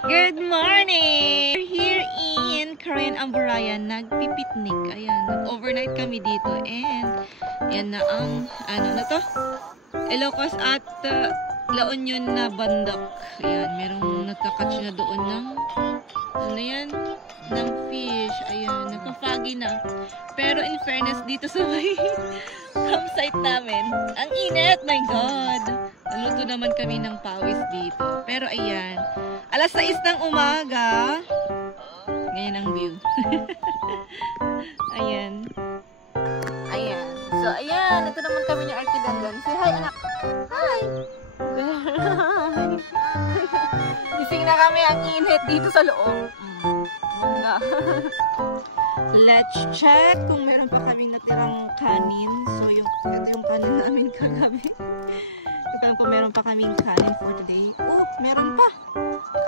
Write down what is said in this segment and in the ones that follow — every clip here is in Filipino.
Good morning! We're here in Cagayan de Oro. Nagpipiknik. Ayan, nag-overnight kami dito. And, yan na ang, ano na to? Ilocos at La Union na bandok. Ayan, merong nagkakatch na doon ng, ano yan? Ng fish. Ayan, nagpa-foggy na. Pero in fairness, dito sa may campsite namin, ang init! My God! Naluto naman kami ng pawis dito. Pero ayan, alas 6 ng umaga. Ganyan ang view. Ayan. Ayan. So, ayan. Ito naman kami ni Arkidandan. Say hi, anak. Hi! Gising na kami ang init dito sa loob. Bunga. Let's check kung meron pa kaming natirang kanin. So, ito yung kanin namin kagabi. Alam ko meron pa kaming kanin for today. Oh, meron pa.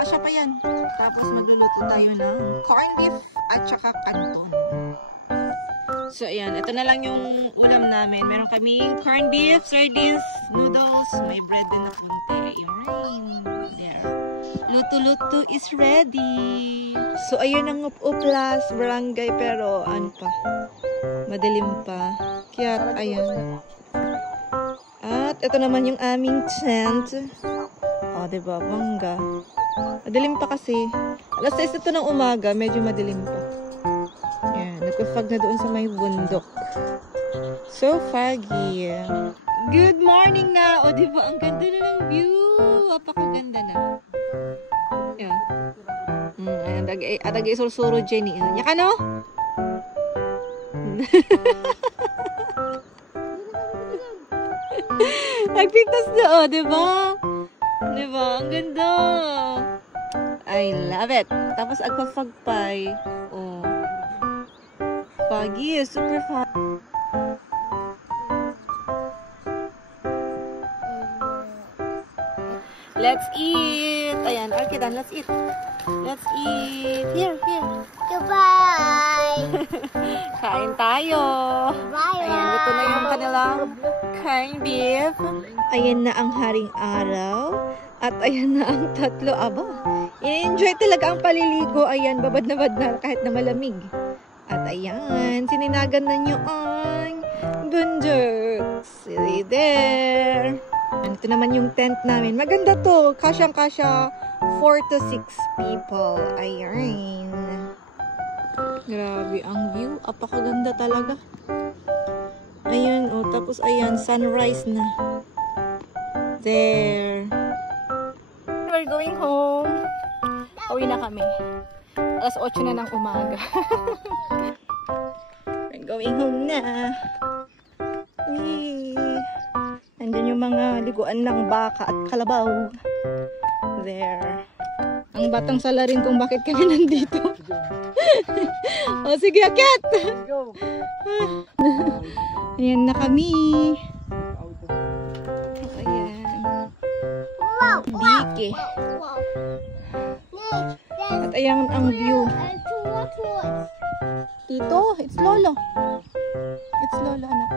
Kasya pa yan. Tapos magluluto tayo ng corned beef at saka canton. So, ayan. Ito na lang yung ulam namin. Meron kaming corned beef, sardines, noodles, may bread din na kunti. Ayun. There. Luto-luto is ready. So, ayun ang Uplas barangay pero ano pa? Madilim pa. Kaya, ayun. At ito naman yung aming tent. O, diba? Bangga. Madilim pa kasi. Alas 6 ito ng umaga, medyo madilim pa. Ayan, nagpa-fog na doon sa may bundok. So foggy. Good morning na! O, diba? Ang ganda na ng view. Apakaganda na. Ayan. Ayan, tagay-sursuro Jenny. Yaka no? Nagpiktas na, oh, diba? Diba? Ang ganda. I love it. Tapos, agpa-fagpay. Oh. Foggy. Super foggy. Let's eat. Ayan, Arkidan, let's eat. Let's eat. Here, here. Goodbye! Kain tayo. Bye! Ayan, ito na yung kanilang corned beef. Ayan na ang haring araw. At ayan na ang tatlo. Aba, i-enjoy talaga ang paliligo. Ayan, babad na kahit na malamig. At ayan, sininagan na nyo ang bundok. See there. Ito naman yung tent namin. Maganda to. Kasyang-kasya 4 to 6 people. Ayan. Grabe ang view. Apakaganda talaga. Ayan, oh. Tapos, ayan, sunrise na. There. We're going home. Uwi na kami. Alas 8 na ng umaga. We're going home na. Whee! Andyan yung mga liguan ng baka at kalabaw. There. Ang batang sala rin kung bakit kami nandito. O sige, akit! Ayan na kami. Ayan. Bike. At ayan ang view. Tito, it's Lolo. It's Lolo, anak.